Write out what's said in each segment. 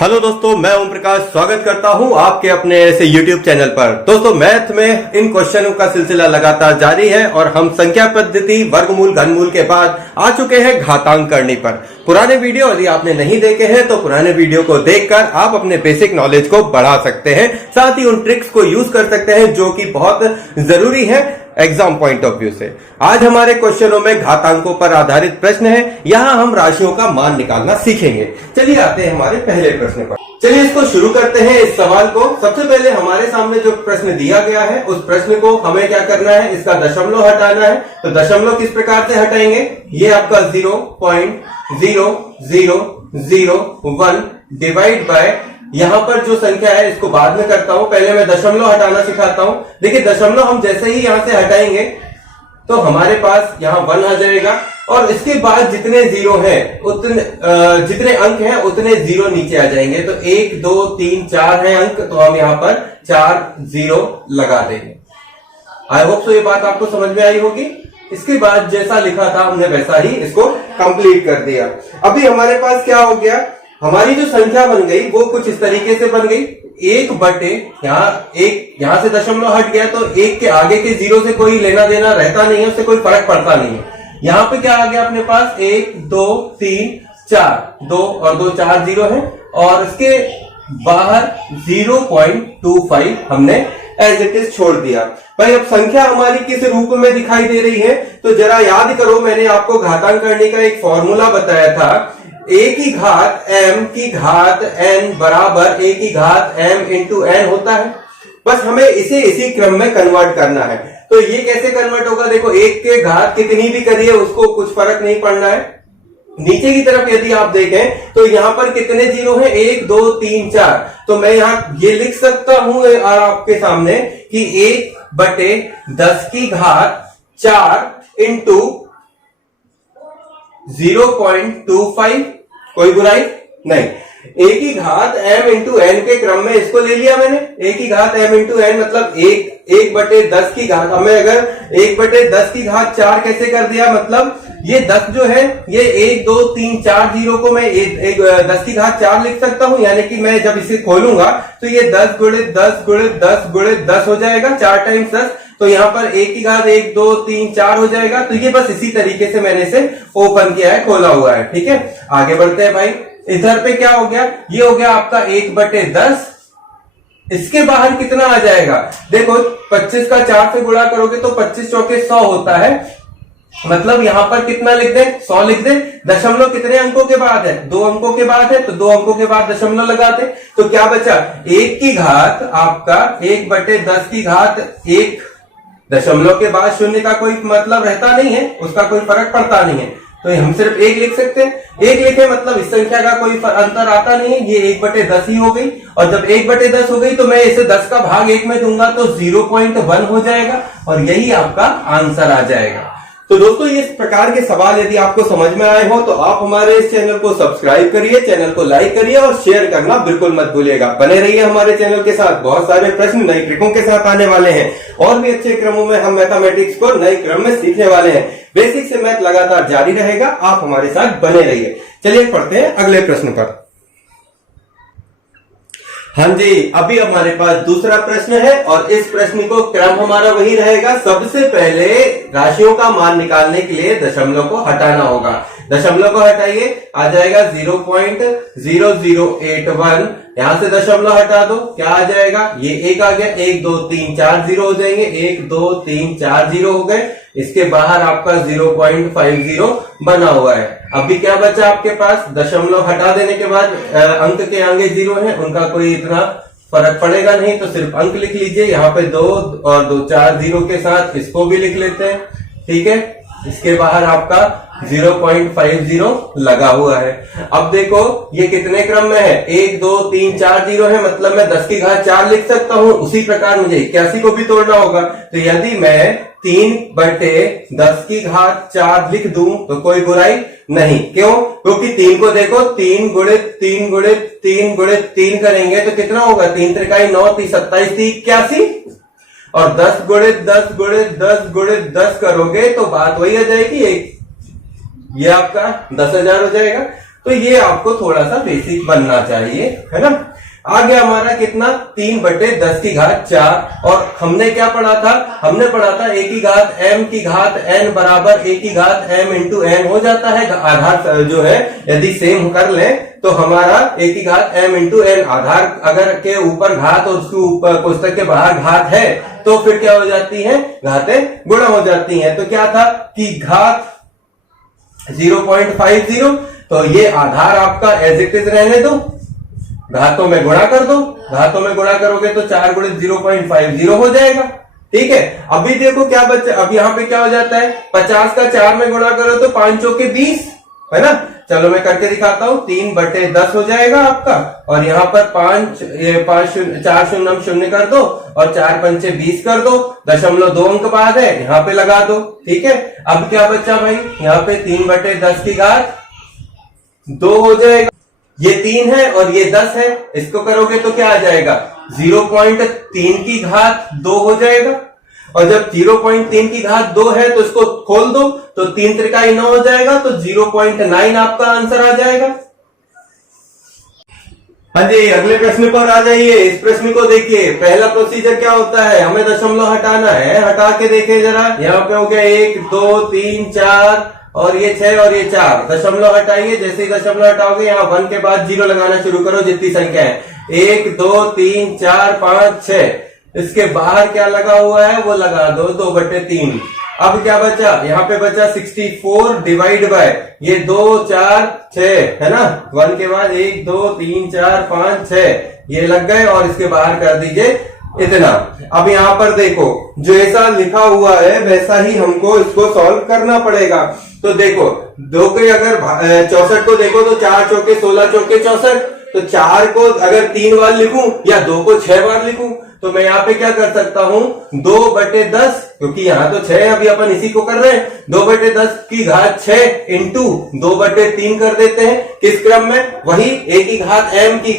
Hello दोस्तों, मैं ओम प्रकाश स्वागत करता हूं आपके अपने ऐसे YouTube चैनल पर। दोस्तों, मैथ में इन क्वेश्चनों का सिलसिला लगातार जारी है और हम संख्या पद्धति, वर्गमूल, घनमूल के बाद आ चुके हैं घातांक करने पर। पुराने वीडियो यदि आपने नहीं देखे हैं तो पुराने वीडियो को देखकर आप अपने बेसिक नॉलेज को बढ़ा सकते हैं, साथ ही उन ट्रिक्स को यूज कर सकते हैं जो कि बहुत जरूरी है एग्जाम पॉइंट ऑफ व्यू से। आज हमारे क्वेश्चनों में घातांकों पर आधारित प्रश्न है। यहाँ हम राशियों का मान निकालना सीखेंगे। चलिए आते हैं हमारे पहले प्रश्न पर। चलिए इसको शुरू करते हैं इस सवाल को। सबसे पहले हमारे सामने जो प्रश्न दिया गया है उस प्रश्न को हमें क्या करना है, इसका दशमलव हटाना है। तो दशमलव किस प्रकार से हटाएंगे, ये आपका 0.0001 डिवाइड बाय यहां पर जो संख्या है इसको बाद में करता हूं, पहले मैं दशमलव हटाना सिखाता हूं। देखिए दशमलव हम जैसे ही यहां से हटाएंगे तो हमारे पास यहां 1 आ जाएगा और इसके बाद जितने जीरो हैं उतने जितने अंक हैं उतने जीरो नीचे आ जाएंगे। तो 1 2 3 4 है अंक, तो हम यहां पर 4 जीरो लगा देंगे। आई होप सो ये बात आपको समझ में आई होगी। इसके बाद जैसा लिखा था हमने वैसा ही इसको कंप्लीट कर दिया। अभी हमारे पास क्या हो गया, हमारी जो संख्या बन गई वो कुछ इस तरीके से बन गई। 1 बटे यहां से दशमलव हट गया तो 1 के आगे के जीरो से कोई लेना देना रहता नहीं है, उससे कोई फर्क पड़ता नहीं है। यहां पे क्या आ गया अपने पास, 1 2 3 4, 2 और 2 4 जीरो है और इसके बाहर 0.25 हमने एज इट इज छोड़ दिया। भाई अब संख्या हमारी किस रूप में दिखाई दे रही है, तो जरा याद करो, मैंने आपको घातांक करने का एक फॉर्मूला बताया था। a की घात m की घात n बराबर a की घात m इंटू n होता है। बस हमें इसे इसी क्रम में कन्वर्ट करना है। तो ये कैसे कन्वर्ट होगा, देखो 1 के घात कितनी भी करिए उसको कुछ फर्क नहीं पड़ना है। नीचे की तरफ यदि आप देखें तो यहां पर कितने जीरो हैं, 1 2 3 4। तो मैं यहां ये लिख सकता हूं आपके सामने कि 1 बटे 10 की घात 4 इंटू 0.25, कोई बुराई नहीं। a की घात m इंटू n के क्रम में इसको ले लिया मैंने। a की घात m इंटू n मतलब 1 बटे 10 की घात। अब मैं अगर 1 बटे 10 की घात 4 कैसे कर दिया, मतलब ये 10 जो है ये 1 2 3 4 जीरो को मैं 10 की घात 4 लिख सकता हूं। यानी कि मैं जब इसे खोलूंगा तो ये 10 गुणे 10 गुणे 10 गुणे 10 हो जाएगा, 4 टाइम्स 10। तो यहाँ पर 1 की घात 1 2 3 4 हो जाएगा। तो ये बस इसी तरीके से मैंने इसे ओपन किया है, खोला हुआ है। ठीक है, आगे बढ़ते हैं भाई। इधर पे क्या हो गया, ये हो गया आपका 1 बटे 10। इसके बाहर कितना आ जाएगा, देखो 25 का 4 से गुणा करोगे तो 25 चौके 100 होता है। मतलब यहां पर कितना लिख दें, 100 लिख दें। दशमलव कितने अंकों के बाद है, 2 अंकों के बाद है, तो 2 अंकों के बाद दशमलव लगा दें। तो क्या बचा, 1 की घात आपका 1 बटे 10 की घात 1। दशमलव के बाद शून्य का कोई मतलब रहता नहीं है, उसका कोई फर्क पड़ता नहीं है, तो हम सिर्फ 1 लिख सकते हैं। 1 लिखे मतलब इस संख्या का कोई अंतर आता नहीं है, ये 1 बटे 10 ही हो गई। और जब 1 बटे 10 हो गई तो मैं इसे 10 का भाग 1 में दूंगा तो 0.1 हो जाएगा और यही आपका आंसर आ जाएगा। तो दोस्तों इस प्रकार के सवाल यदि आपको समझ में आए हो तो आप हमारे इस चैनल को सब्सक्राइब करिए, चैनल को लाइक करिए और शेयर करना बिल्कुल मत भूलिएगा। बने रहिए हमारे चैनल के साथ, बहुत सारे प्रश्न नई ट्रिकों के साथ आने वाले हैं और भी अच्छे क्रमों में हम मैथमेटिक्स को नए क्रम में सीखने वाले हैं। बेसिक से मैथ लगातार जारी रहेगा, आप हमारे साथ बने रहिए। चलिए पढ़ते हैं अगले प्रश्न पर। हाँ जी, अभी हमारे पास दूसरा प्रश्न है और इस प्रश्न को क्रम हमारा वही रहेगा। सबसे पहले राशियों का मान निकालने के लिए दशमलव को हटाना होगा। दशमलव को हटाइए, आ जाएगा 0.0081। यहां से दशमलव हटा दो, क्या आ जाएगा, ये 1 आ गया, 1 2 3 4 जीरो हो जाएंगे, 1 2 3 4 जीरो हो गए। इसके बाहर आपका 0.50 बना हुआ है। अभी क्या बचा आपके पास, दशमलव हटा देने के बाद अंक के आगे जीरो है, उनका कोई इतना फर्क पड़ेगा नहीं, तो सिर्फ अंक लिख लीजिए। यहाँ पे 2 और 2 4 जीरो के साथ इसको भी लिख लेते हैं। ठीक है, इसके बाहर आपका 0.50 लगा हुआ है। अब देखो ये कितने क्रम में है, 1 2 3 4 जीरो है, मतलब मैं 10 की घात 4 लिख सकता हूं। उसी प्रकार मुझे 81 को भी तोड़ना होगा। तो यदि मैं 3 बटे 10 की घात 4 लिख दूं तो कोई बुराई नहीं। क्यों, क्योंकि 3 को देखो, 3 गुणे 3 गुणे 3 गुणे 3 करेंगे तो कितना होगा, 3 त्रिकाई 9 3 27 3 81। और 10 गुणे 10 गुणे 10 गुणे 10 करोगे तो बात वही आ जाएगी, ये आपका 10,000 हो जाएगा। तो ये आपको थोड़ा सा बेसिक बनना चाहिए, है ना। आ गया हमारा कितना 3/10 की घात 4। और हमने क्या पढ़ा था, हमने पढ़ा था a की घात m की घात n बराबर a की घात m इंटू n हो जाता है। आधार जो है यदि सेम कर लें तो हमारा a की घात m इंटू n, आधार अगर के ऊपर घात और उसके ऊपर कोष्टक के बाहर घात है तो फिर क्या हो जाती है, घातें गुणा हो जाती हैं। तो क्या था कि घात 0.50, तो ये आधार आपका एज इट इज रहने दो, घातों में गुणा कर दो। घातों में गुणा करोगे तो 4 गुणित 0.50 हो जाएगा। ठीक है, अभी देखो क्या बच्चा, अब यहाँ पे क्या हो जाता है, 50 का 4 में गुणा करो तो 5 चौके 20, है ना। चलो मैं करके दिखाता हूँ, 3/10 हो जाएगा आपका। और यहाँ पर 4 शून्य शून्य कर दो और 4 पंचे 20 कर दो, 0.2 अंक बाद है, यहाँ पे लगा दो। ठीक है, अब क्या बच्चा भाई, यहाँ पे 3/10 की घात 2 हो जाएगा। ये 3 है और ये 10 है, इसको करोगे तो क्या आ जाएगा, 0.3 की घात 2 हो जाएगा। और जब 0.3 की घात 2 है तो इसको खोल दो तो 3 त्रिकाई 9 हो जाएगा, तो 0.9 आपका आंसर आ जाएगा। हाँ जी, अगले प्रश्न पर आ जाइए। इस प्रश्न को देखिए, पहला प्रोसीजर क्या होता है, हमें दशमलव हटाना है। हटा के देखिए जरा, यहाँ पे हो गया 1 2 3 4 और ये 6 और ये 4, दशमलव हटाइए। जैसे ही दशमलव हटाओगे यहाँ 1 के बाद 0 लगाना शुरू करो, जितनी संख्या है 1 2 3 4 5 6, इसके बाहर क्या लगा हुआ है वो लगा दो, 2/3। अब क्या बचा, यहाँ पे बचा 64 डिवाइड बाय ये 2 4 6, है ना। 1 के बाद 1 2 3 4 5 6 ये लग गए और इसके बाहर कर दीजिए इतना। अब यहाँ पर देखो, जो ऐसा लिखा हुआ है वैसा ही हमको इसको सॉल्व करना पड़ेगा। तो देखो, 2 के अगर 64 को देखो तो 4 चौके 16 चौके 64, तो 4 को अगर 3 बार लिखूं या 2 को 6 बार लिखूं, तो मैं यहाँ पे क्या कर सकता हूं, 2/10, क्योंकि यहाँ तो 6 है, अभी अपन इसी को कर रहे हैं, 2/10 की घात 6 इंटू 2/3 कर देते हैं। किस क्रम में, वही a की घात m की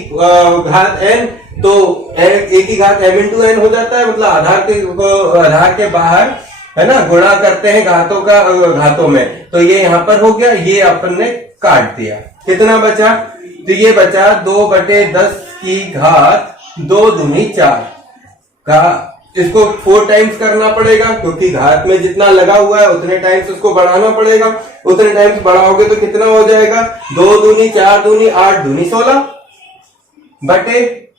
घात n, तो a की घात m इंटू n हो जाता है, मतलब आधार के बाहर, है ना, गुणा करते हैं घातों में। तो ये यहाँ पर हो गया, ये अपन ने काट दिया। कितना बचा, तो ये बचा 2/10 की घात 2 दूनी 4 का, इसको 4 टाइम्स करना पड़ेगा, क्योंकि घात में जितना लगा हुआ है उतने टाइम्स उसको बढ़ाना पड़ेगा। उतने टाइम्स बढ़ाओगे तो कितना हो जाएगा, 2 दूनी 4 दूनी 8 दूनी 16 बटे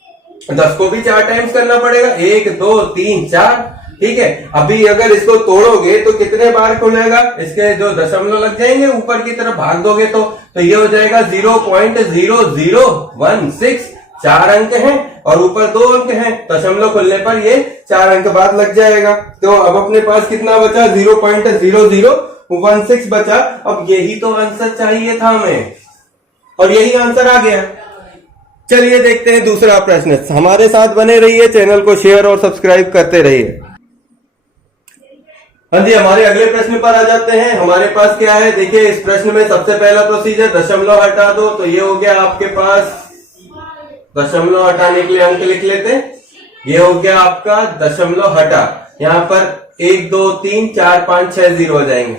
10 को भी 4 टाइम्स करना पड़ेगा, 1 2 3 4। ठीक है, अभी अगर इसको तोड़ोगे तो कितने बार खुलेगा, इसके जो दशमलव लग जाएंगे ऊपर की तरफ भाग दोगे तो ये हो जाएगा 0.0016। 4 अंक हैं और ऊपर 2 अंक हैं, दशमलव खुलने पर ये 4 अंक बाद लग जाएगा। तो अब अपने पास कितना बचा, 0.0016 बचा। अब यही तो आंसर चाहिए था हमें और यही आंसर आ गया। चलिए देखते हैं दूसरा प्रश्न। हमारे साथ बने रहिए, चैनल को शेयर और सब्सक्राइब करते रहिए। हाँ जी, हमारे अगले प्रश्न पर आ जाते हैं। हमारे पास क्या है, देखिए इस प्रश्न में सबसे पहला प्रोसीजर, दशमलव हटा दो। तो ये हो गया आपके पास, दशमलव हटाने के लिए अंक लिख लेते हैं। ये हो गया आपका दशमलव हटा, यहाँ पर 1 2 3 4 5 6 0 हो जाएंगे।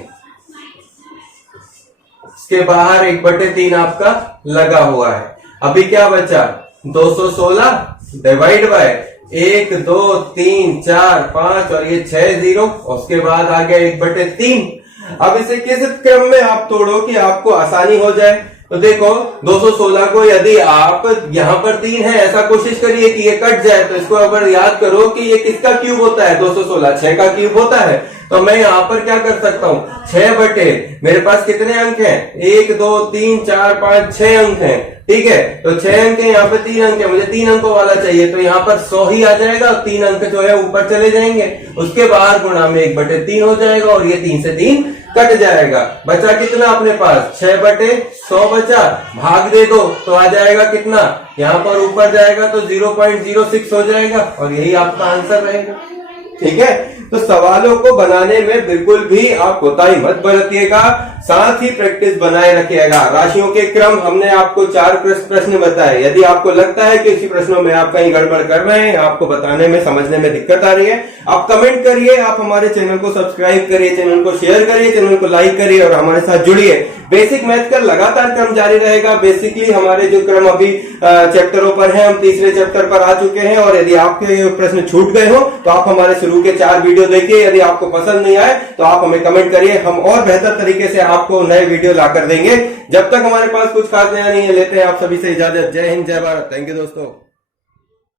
इसके बाहर 1/3 आपका लगा हुआ है। अभी क्या बचा, 216 डिवाइड बाय 1 2 3 4 5 और ये 6 0, उसके बाद आ गया 1/3। अब इसे किस क्रम में आप तोड़ो कि आपको आसानी हो जाए। तो देखो 216 को यदि आप यहाँ पर 3 है, ऐसा कोशिश करिए कि ये कट जाए। तो इसको अगर याद करो कि ये किसका क्यूब होता है, 216 6 का क्यूब होता है। तो मैं यहाँ पर क्या कर सकता हूँ, 6 बटे, मेरे पास कितने अंक हैं, 1 2 3 4 5 6 अंक हैं। ठीक है, तो 6 अंक है, यहाँ पे 3 अंक है, मुझे 3 अंकों वाला चाहिए। तो यहाँ पर 100 ही आ जाएगा, 3 अंक जो है ऊपर चले जाएंगे, उसके बाहर गुणा में 1/3 हो जाएगा और ये 3 से 3 कट जाएगा। बचा कितना अपने पास, 6/100 बचा, भाग दे दो तो आ जाएगा कितना, यहाँ पर ऊपर जाएगा तो 0.06 हो जाएगा और यही आपका आंसर रहेगा। ठीक है, तो सवालों को बनाने में बिल्कुल भी आप कोताही मत बरतिएगा, साथ ही प्रैक्टिस बनाए रखिएगा। राशियों के क्रम हमने आपको 4 प्रश्न बताए। यदि आपको लगता है कि इसी प्रश्नों में आप कहीं गड़बड़ कर रहे हैं, आपको बताने में समझने में दिक्कत आ रही है, आप कमेंट करिए, आप हमारे चैनल को सब्सक्राइब करिए, चैनल को शेयर करिए, चैनल को लाइक करिए और हमारे साथ जुड़िए। बेसिक मैथ का लगातार क्रम जारी रहेगा। बेसिकली हमारे जो क्रम अभी चैप्टरों पर है, हम तीसरे चैप्टर पर आ चुके हैं, और यदि आपके प्रश्न छूट गए हो तो आप हमारे शुरू के 4 वीडियो देखिए। यदि आपको पसंद नहीं आए तो आप हमें कमेंट करिए, हम और बेहतर तरीके से आपको नए वीडियो लाकर देंगे। जब तक हमारे पास कुछ खास नया नहीं है, लेते हैं आप सभी से इजाजत। जय हिंद, जय भारत। थैंक यू दोस्तों।